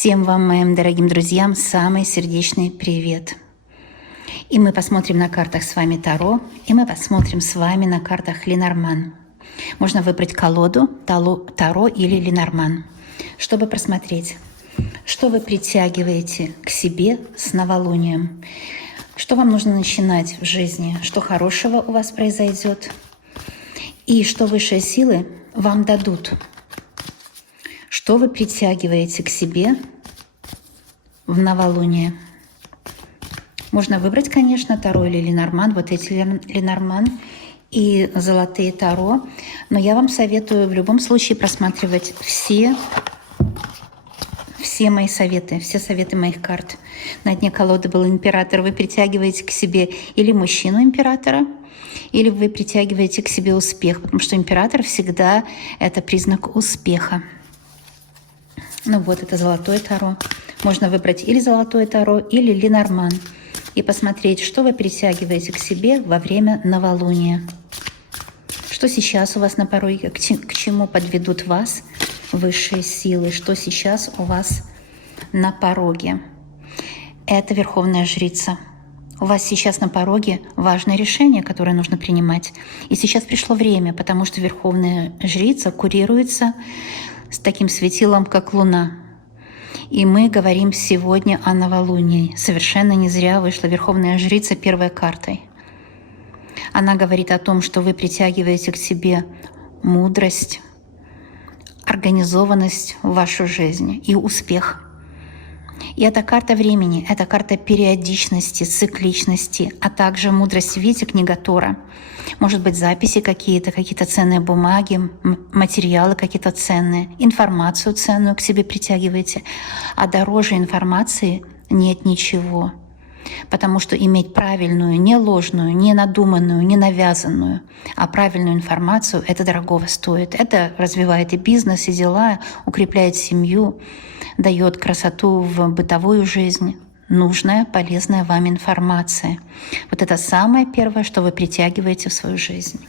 Всем вам, моим дорогим друзьям, самый сердечный привет. И мы посмотрим на картах с вами Таро, и мы посмотрим с вами на картах Ленорман. Можно выбрать колоду Таро или Ленорман, чтобы просмотреть, что вы притягиваете к себе с новолунием, что вам нужно начинать в жизни, что хорошего у вас произойдет, и что высшие силы вам дадут. Что вы притягиваете к себе в новолуние? Можно выбрать, конечно, Таро или Ленорман, вот эти Ленорман и золотые Таро, но я вам советую в любом случае просматривать все мои советы, все советы моих карт. На дне колоды был император, вы притягиваете к себе или мужчину императора, или вы притягиваете к себе успех, потому что император всегда это признак успеха. Ну вот, это золотое Таро. Можно выбрать или золотое Таро, или Ленорман. И посмотреть, что вы притягиваете к себе во время новолуния. Что сейчас у вас на пороге, к чему подведут вас высшие силы, что сейчас у вас на пороге. Это Верховная Жрица. У вас сейчас на пороге важное решение, которое нужно принимать. И сейчас пришло время, потому что Верховная Жрица курируется с таким светилом, как Луна. И мы говорим сегодня о новолунии. Совершенно не зря вышла Верховная Жрица первой картой. Она говорит о том, что вы притягиваете к себе мудрость, организованность в вашу жизнь и успех. И это карта времени, это карта периодичности, цикличности, а также мудрость. Видите, книга Тора. Может быть, записи какие-то ценные бумаги, материалы какие-то ценные, информацию ценную к себе притягиваете. А дороже информации нет ничего. Потому что иметь правильную, не ложную, не надуманную, не навязанную, а правильную информацию, это дорогого стоит. Это развивает и бизнес, и дела, укрепляет семью, дает красоту в бытовую жизнь. Нужная, полезная вам информация. Вот это самое первое, что вы притягиваете в свою жизнь.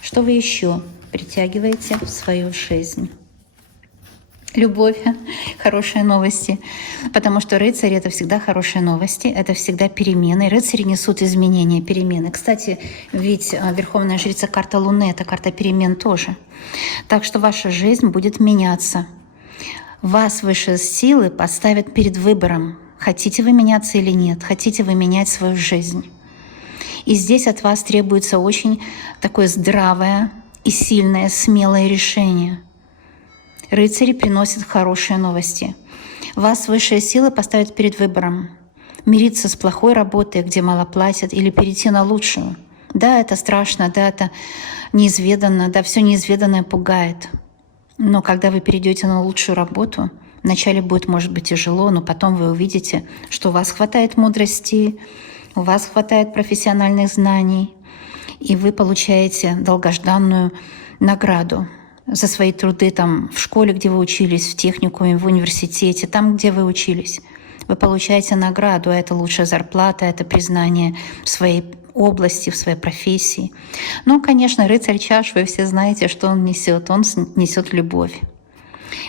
Что вы еще притягиваете в свою жизнь? Любовь, хорошие новости, потому что рыцари — это всегда хорошие новости, это всегда перемены. Рыцари несут изменения, перемены. Кстати, ведь Верховная Жрица — карта Луны, это карта перемен тоже. Так что ваша жизнь будет меняться. Вас высшие силы поставят перед выбором, хотите вы меняться или нет, хотите вы менять свою жизнь. И здесь от вас требуется очень такое здравое и сильное, смелое решение. Рыцари приносят хорошие новости. Вас высшие силы поставят перед выбором: мириться с плохой работой, где мало платят, или перейти на лучшую. Да, это страшно, да, это неизведанно, да, все неизведанное пугает. Но когда вы перейдете на лучшую работу, вначале будет, может быть, тяжело, но потом вы увидите, что у вас хватает мудрости, у вас хватает профессиональных знаний, и вы получаете долгожданную награду за свои труды там в школе, где вы учились, в техникуме, в университете, там, где вы учились. Вы получаете награду, а это лучшая зарплата, это признание в своей области, в своей профессии. Ну, конечно, рыцарь чаш, вы все знаете, что он несет. Он несет любовь.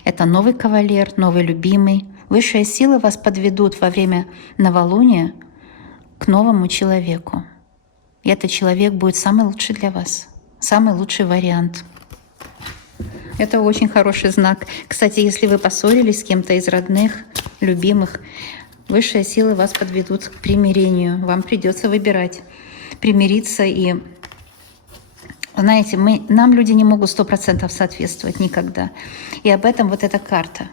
Это новый кавалер, новый любимый. Высшие силы вас подведут во время новолуния к новому человеку. И этот человек будет самый лучший для вас, самый лучший вариант. Это очень хороший знак. Кстати, если вы поссорились с кем-то из родных, любимых, высшие силы вас подведут к примирению. Вам придется выбирать, примириться. И, знаете, нам люди не могут 100% соответствовать никогда. И об этом вот эта карта.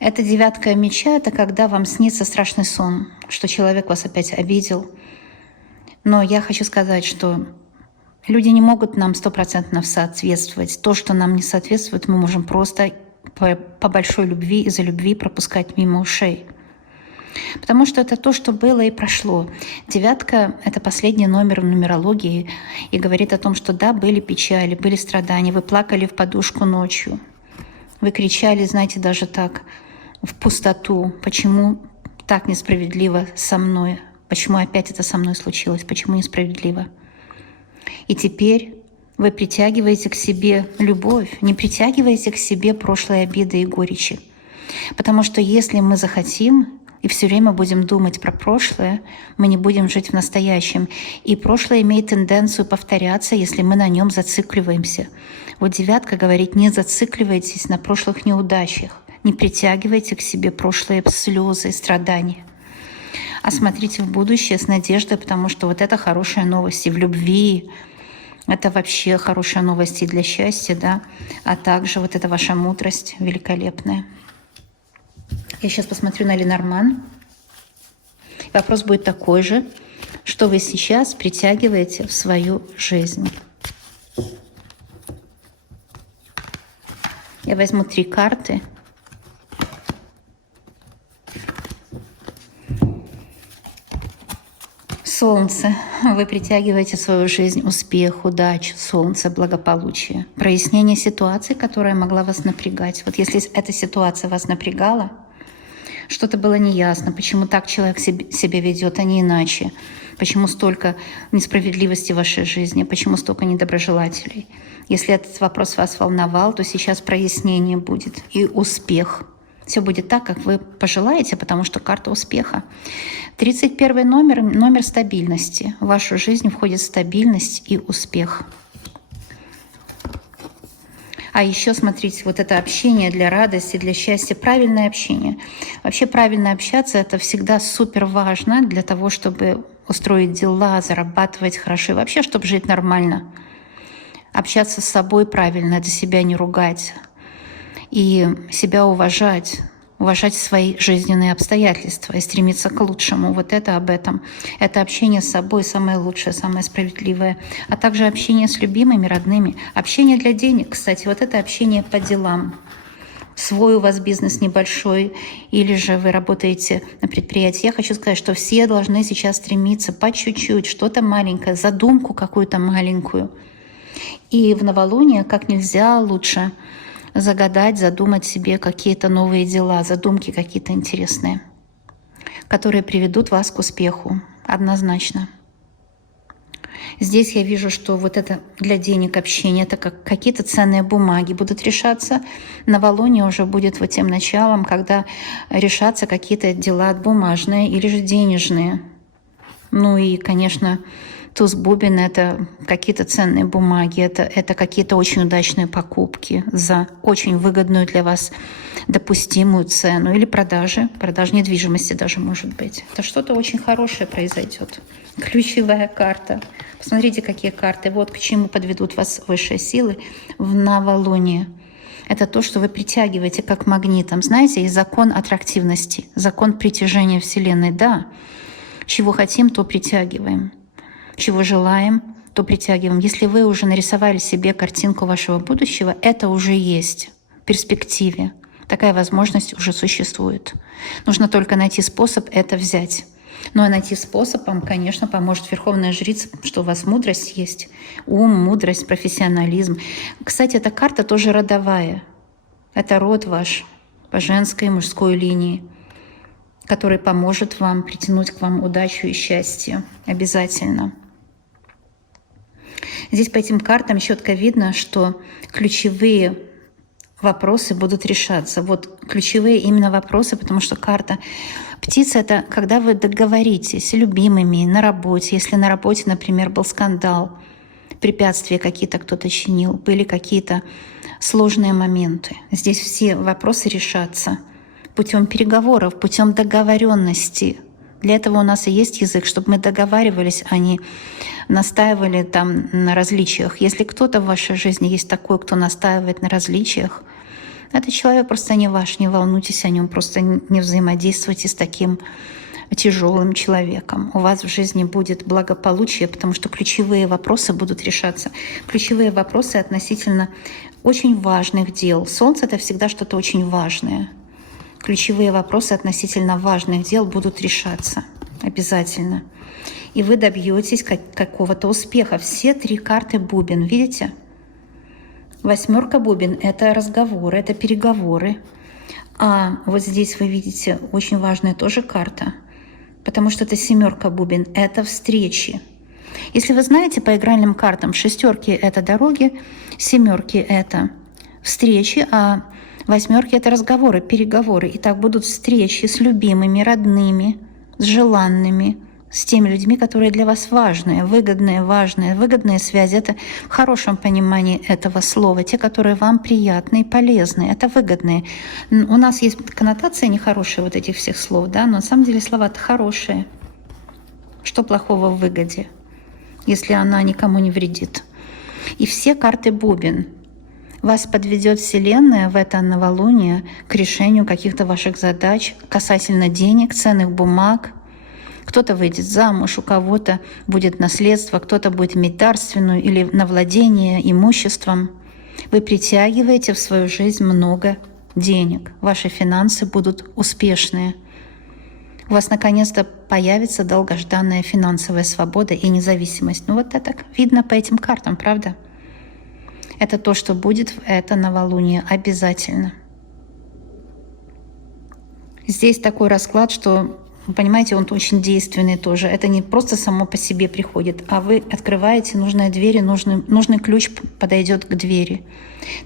Это девятка меча, это когда вам снится страшный сон, что человек вас опять обидел. Но я хочу сказать, что люди не могут нам 100% соответствовать. То, что нам не соответствует, мы можем просто по большой любви, из-за любви пропускать мимо ушей. Потому что это то, что было и прошло. Девятка — это последний номер в нумерологии и говорит о том, что да, были печали, были страдания, вы плакали в подушку ночью, вы кричали, знаете, даже так, в пустоту. Почему так несправедливо со мной? Почему опять это со мной случилось? Почему несправедливо? И теперь Вы притягиваете к себе любовь, не притягиваете к себе прошлые обиды и горечи. Потому что если мы захотим и все время будем думать про прошлое, мы не будем жить в настоящем. И прошлое имеет тенденцию повторяться, если мы на нем зацикливаемся. Вот девятка говорит: не зацикливайтесь на прошлых неудачах, не притягивайте к себе прошлые слезы и страдания. А смотрите в будущее с надеждой, потому что вот это хорошая новость и в любви. Это вообще хорошая новость и для счастья, да, а также вот эта ваша мудрость великолепная. Я сейчас посмотрю на Ленорман. Вопрос будет такой же: что вы сейчас притягиваете в свою жизнь? Я возьму 3 карты. Солнце. Вы притягиваете в свою жизнь успех, удачу, солнце, благополучие. Прояснение ситуации, которая могла вас напрягать. Вот если эта ситуация вас напрягала, что-то было неясно, почему так человек себя ведет, а не иначе, почему столько несправедливости в вашей жизни, почему столько недоброжелателей. Если этот вопрос вас волновал, то сейчас прояснение будет и успех. Все будет так, как вы пожелаете, потому что карта успеха. 31 номер — номер стабильности. В вашу жизнь входит стабильность и успех. А еще, смотрите, вот это общение для радости, для счастья, правильное общение. Вообще правильно общаться — это всегда супер важно для того, чтобы устроить дела, зарабатывать хорошо и вообще, чтобы жить нормально. Общаться с собой правильно — это себя не ругать. И себя уважать, уважать свои жизненные обстоятельства и стремиться к лучшему. Вот это об этом. Это общение с собой самое лучшее, самое справедливое. А также общение с любимыми, родными. Общение для денег, кстати. Вот это общение по делам. Свой у вас бизнес небольшой, или же вы работаете на предприятии. Я хочу сказать, что все должны сейчас стремиться по чуть-чуть, что-то маленькое, задумку какую-то маленькую. И в новолуние как нельзя лучше загадать, задумать себе какие-то новые дела, задумки какие-то интересные, которые приведут вас к успеху, однозначно. Здесь я вижу, что вот это для денег общение, это как какие-то ценные бумаги будут решаться. Новолуние уже будет вот тем началом, когда решатся какие-то дела бумажные или же денежные. Ну и, конечно, туз бубен — это какие-то ценные бумаги, это какие-то очень удачные покупки за очень выгодную для вас допустимую цену или продажа недвижимости даже может быть. Это что-то очень хорошее произойдет. Ключевая карта. Посмотрите, какие карты. Вот к чему подведут вас высшие силы в новолуние. Это то, что вы притягиваете как магнитом. Знаете, и закон аттрактивности, закон притяжения Вселенной. Да, чего хотим, то притягиваем. Чего желаем, то притягиваем. Если вы уже нарисовали себе картинку вашего будущего, это уже есть в перспективе. Такая возможность уже существует. Нужно только найти способ это взять. Ну а найти способ вам, конечно, поможет Верховная Жрица, что у вас мудрость есть. Ум, мудрость, профессионализм. Кстати, эта карта тоже родовая. Это род ваш по женской и мужской линии, который поможет вам притянуть к вам удачу и счастье. Обязательно. Здесь по этим картам четко видно, что ключевые вопросы будут решаться. Вот ключевые именно вопросы, потому что карта птица — это когда вы договоритесь с любимыми на работе. Если на работе, например, был скандал, препятствия какие-то кто-то чинил, были какие-то сложные моменты. Здесь все вопросы решатся путем переговоров, путем договоренности. Для этого у нас и есть язык, чтобы мы договаривались, а не настаивали там на различиях. Если кто-то в вашей жизни есть такой, кто настаивает на различиях, этот человек просто не ваш, не волнуйтесь о нем, просто не взаимодействуйте с таким тяжелым человеком. У вас в жизни будет благополучие, потому что ключевые вопросы будут решаться. Ключевые вопросы относительно очень важных дел. Солнце — это всегда что-то очень важное. Ключевые вопросы относительно важных дел будут решаться обязательно. И вы добьетесь какого-то успеха. Все 3 карты бубен, видите? 8 бубен — это разговоры, это переговоры. А вот здесь вы видите очень важная тоже карта, потому что это 7 бубен — это встречи. Если вы знаете по игральным картам, шестерки — это дороги, семерки — это встречи, а восьмерки — это разговоры, переговоры. И так будут встречи с любимыми, родными, с желанными, с теми людьми, которые для вас важные, выгодные, важные. Выгодные связи — это в хорошем понимании этого слова. Те, которые вам приятны и полезны, это выгодные. У нас есть коннотация нехорошая вот этих всех слов, да, но на самом деле слова-то хорошие. Что плохого в выгоде, если она никому не вредит? И все карты бубен. Вас подведет Вселенная в это новолуние к решению каких-то ваших задач касательно денег, ценных бумаг. Кто-то выйдет замуж, у кого-то будет наследство, кто-то будет иметь дарственную или на владение имуществом. Вы притягиваете в свою жизнь много денег. Ваши финансы будут успешные. У вас наконец-то появится долгожданная финансовая свобода и независимость. Ну вот это видно по этим картам, правда? Это то, что будет в это новолуние обязательно. Здесь такой расклад, что, понимаете, он очень действенный тоже. Это не просто само по себе приходит, а вы открываете нужные двери, нужный ключ подойдет к двери.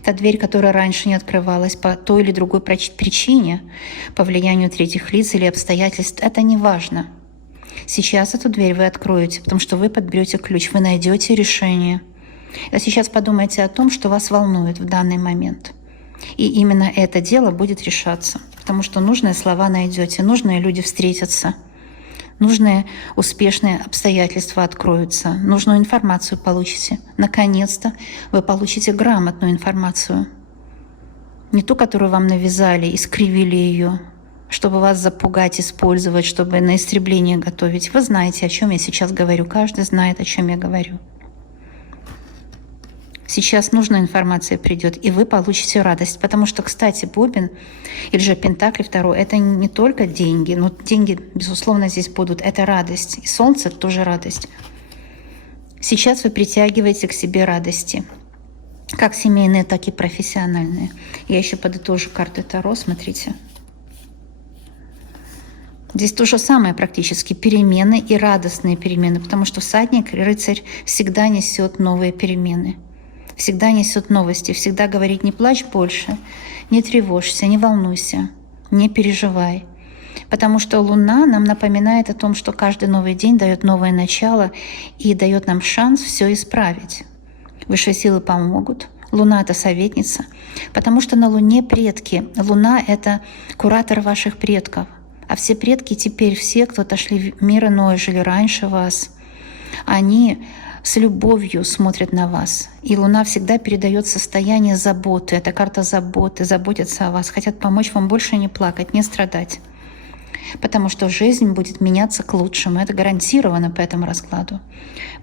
Та дверь, которая раньше не открывалась по той или другой причине, по влиянию третьих лиц или обстоятельств, это не важно. Сейчас эту дверь вы откроете, потому что вы подберете ключ, вы найдете решение. А сейчас подумайте о том, что вас волнует в данный момент. И именно это дело будет решаться, потому что нужные слова найдете, нужные люди встретятся, нужные успешные обстоятельства откроются, нужную информацию получите. Наконец-то вы получите грамотную информацию. Не ту, которую вам навязали, искривили ее, чтобы вас запугать, использовать, чтобы на истребление готовить. Вы знаете, о чем я сейчас говорю. Каждый знает, о чем я говорю. Сейчас нужная информация придет, и вы получите радость. Потому что, кстати, бубен или же пентакли второй — это не только деньги. Но деньги, безусловно, здесь будут. Это радость. И солнце — тоже радость. Сейчас вы притягиваете к себе радости. Как семейные, так и профессиональные. Я еще подытожу карты Таро, смотрите. Здесь то же самое практически. Перемены и радостные перемены. Потому что всадник, рыцарь всегда несет новые перемены. Всегда несет новости, всегда говорит: не плачь больше, не тревожься, не волнуйся, не переживай. Потому что Луна нам напоминает о том, что каждый новый день дает новое начало и дает нам шанс все исправить. Высшие силы помогут. Луна — это советница, потому что на Луне предки. Луна — это куратор ваших предков. А все предки теперь, все, кто отошли в мир иной, жили раньше вас, они с любовью смотрят на вас. И Луна всегда передает состояние заботы. Это карта заботы, заботятся о вас, хотят помочь вам больше не плакать, не страдать. Потому что жизнь будет меняться к лучшему. Это гарантировано по этому раскладу.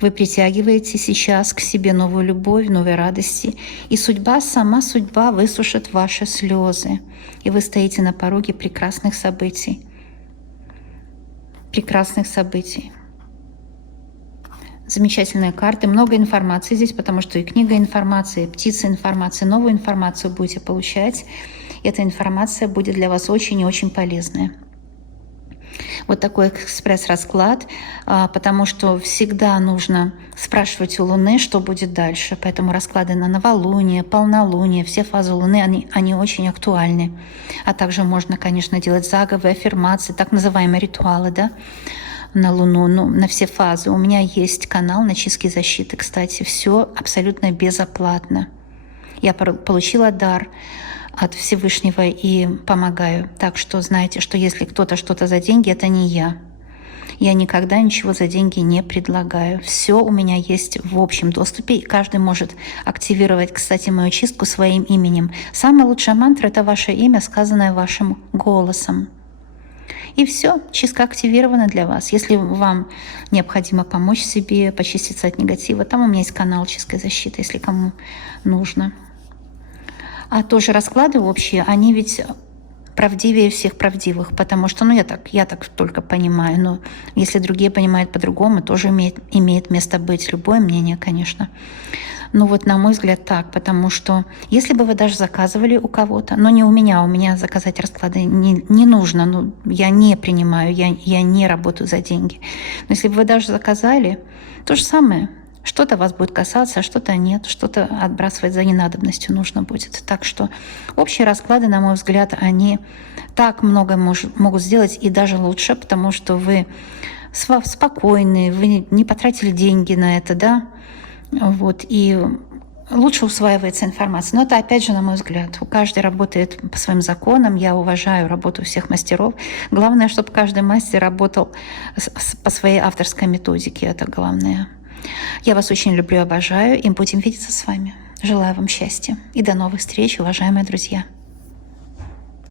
Вы притягиваете сейчас к себе новую любовь, новые радости. И судьба, сама судьба высушит ваши слезы. И вы стоите на пороге прекрасных событий. Прекрасных событий. Замечательные карты, много информации здесь, потому что и книга информации, и птица информации, новую информацию будете получать. Эта информация будет для вас очень и очень полезная. Вот такой экспресс-расклад, потому что всегда нужно спрашивать у Луны, что будет дальше. Поэтому расклады на новолуние, полнолуние, все фазы Луны, они очень актуальны. А также можно, конечно, делать заговоры, аффирмации, так называемые ритуалы, да, на Луну, на все фазы. У меня есть канал на чистки защиты, кстати, все абсолютно безоплатно. Я получила дар от Всевышнего и помогаю. Так что знайте, что если кто-то что-то за деньги, это не я. Я никогда ничего за деньги не предлагаю. Все у меня есть в общем доступе, и каждый может активировать, кстати, мою чистку своим именем. Самая лучшая мантра — это ваше имя, сказанное вашим голосом. И все, чистка активирована для вас. Если вам необходимо помочь себе, почиститься от негатива, там у меня есть канал чисткой защиты, если кому нужно. А тоже расклады общие, они ведь правдивее всех правдивых, потому что, я так только понимаю, но если другие понимают по-другому, тоже имеет место быть любое мнение, конечно. Ну вот, на мой взгляд, так, потому что если бы вы даже заказывали у кого-то, но не у меня заказать расклады не нужно, ну, я не принимаю, я не работаю за деньги. Но если бы вы даже заказали, то же самое. Что-то вас будет касаться, а что-то нет, что-то отбрасывать за ненадобностью нужно будет. Так что общие расклады, на мой взгляд, они так много могут сделать и даже лучше, потому что вы спокойны, вы не потратили деньги на это, да, вот, и лучше усваивается информация. Но это, опять же, на мой взгляд, каждый работает по своим законам. Я уважаю работу всех мастеров. Главное, чтобы каждый мастер работал по своей авторской методике. Это главное. Я вас очень люблю и обожаю, и будем видеться с вами. Желаю вам счастья. И до новых встреч, уважаемые друзья.